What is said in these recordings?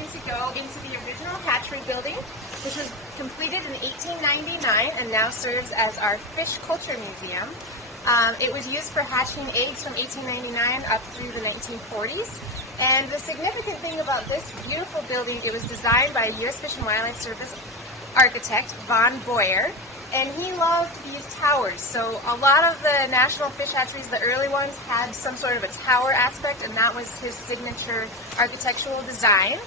going to go into the original hatchery building, which was completed in 1899 and now serves as our fish culture museum. It was used for hatching eggs from 1899 up through the 1940s. And the significant thing about this beautiful building, it was designed by U.S. Fish and Wildlife Service architect Von Boyer, and he loved these towers. So a lot of the national fish hatcheries, the early ones, had some sort of a tower aspect, and that was his signature architectural design.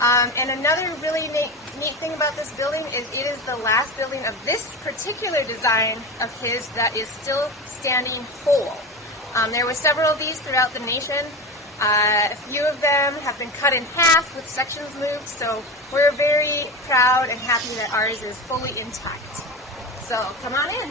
And another really neat thing about this building is it is the last building of this particular design of his that is still standing whole. There were several of these throughout the nation. A few of them have been cut in half with sections moved, so we're very proud and happy that ours is fully intact. So come on in.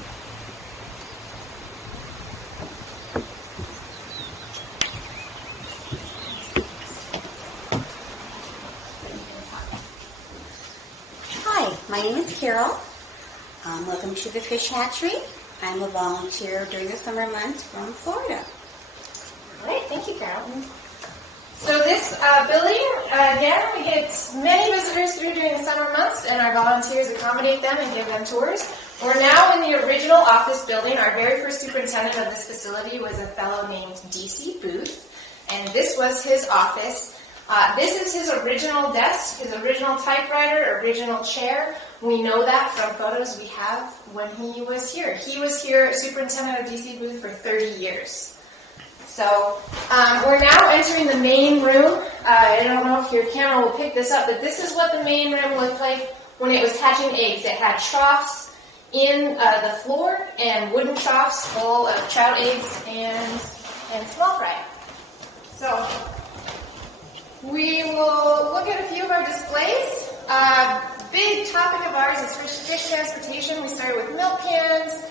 Hi, my name is Carol. Welcome to the Fish Hatchery. I'm a volunteer during the summer months from Florida. Great, thank you, Carol. So this building, again, we get many visitors through during the summer months, and our volunteers accommodate them and give them tours. We're now in the original office building. Our very first superintendent of this facility was a fellow named D.C. Booth, and this was his office. This is his original desk, his original typewriter, original chair. We know that from photos we have when he was here. He was here, superintendent of D.C. Booth, for 30 years. So we're now entering the main room. I don't know if your camera will pick this up, but this is what the main room looked like when it was hatching eggs. It had troughs in the floor and wooden troughs full of trout eggs and small fry. So we will look at a few of our displays. Big topic of ours is fish transportation. We started with milk cans,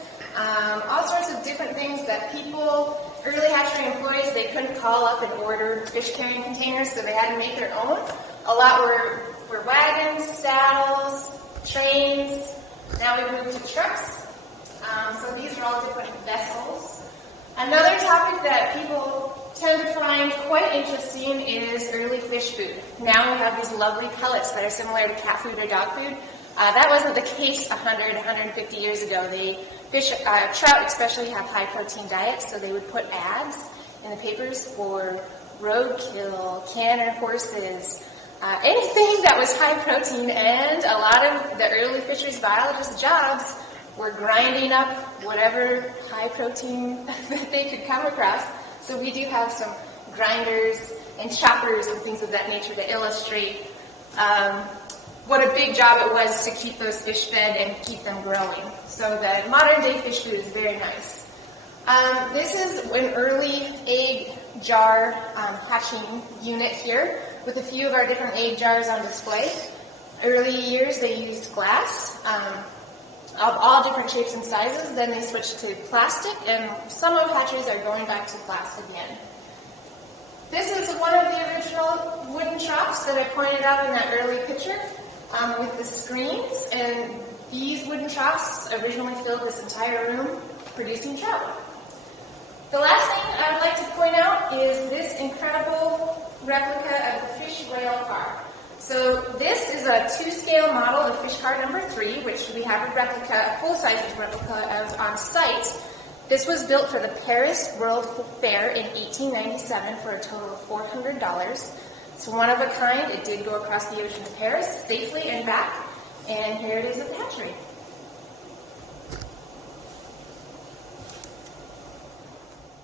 all sorts of different things that people, early hatchery employees, they couldn't call up and order fish carrying containers, so they had to make their own. A lot were wagons, saddles, trains. Now we moved to trucks. So these are all different vessels. Another topic that people tend to find quite interesting is early fish food. Now we have these lovely pellets that are similar to cat food or dog food. That wasn't the case 100, 150 years ago. Trout especially have high protein diets, so they would put ads in the papers for roadkill, canner horses, anything that was high protein, and a lot of the early fisheries biologists' jobs were grinding up whatever high protein that they could come across. So we do have some grinders and choppers and things of that nature to illustrate what a big job it was to keep those fish fed and keep them growing. So that modern day fish food is very nice. This is an early egg jar hatching unit here with a few of our different egg jars on display. Early years they used glass of all different shapes and sizes. Then they switched to plastic, and some of hatcheries are going back to glass again. This is one of the original wooden troughs that I pointed out in that early picture with the screens, and these wooden troughs originally filled this entire room producing trout. The last thing I'd like to point out is this incredible replica of the fish rail car. So this is a 2-scale model of fish car number 3, which we have a full-size replica of on site. This was built for the Paris World Fair in 1897 for a total of $400. It's one of a kind. It did go across the ocean to Paris safely and back, and here it is at the hatchery.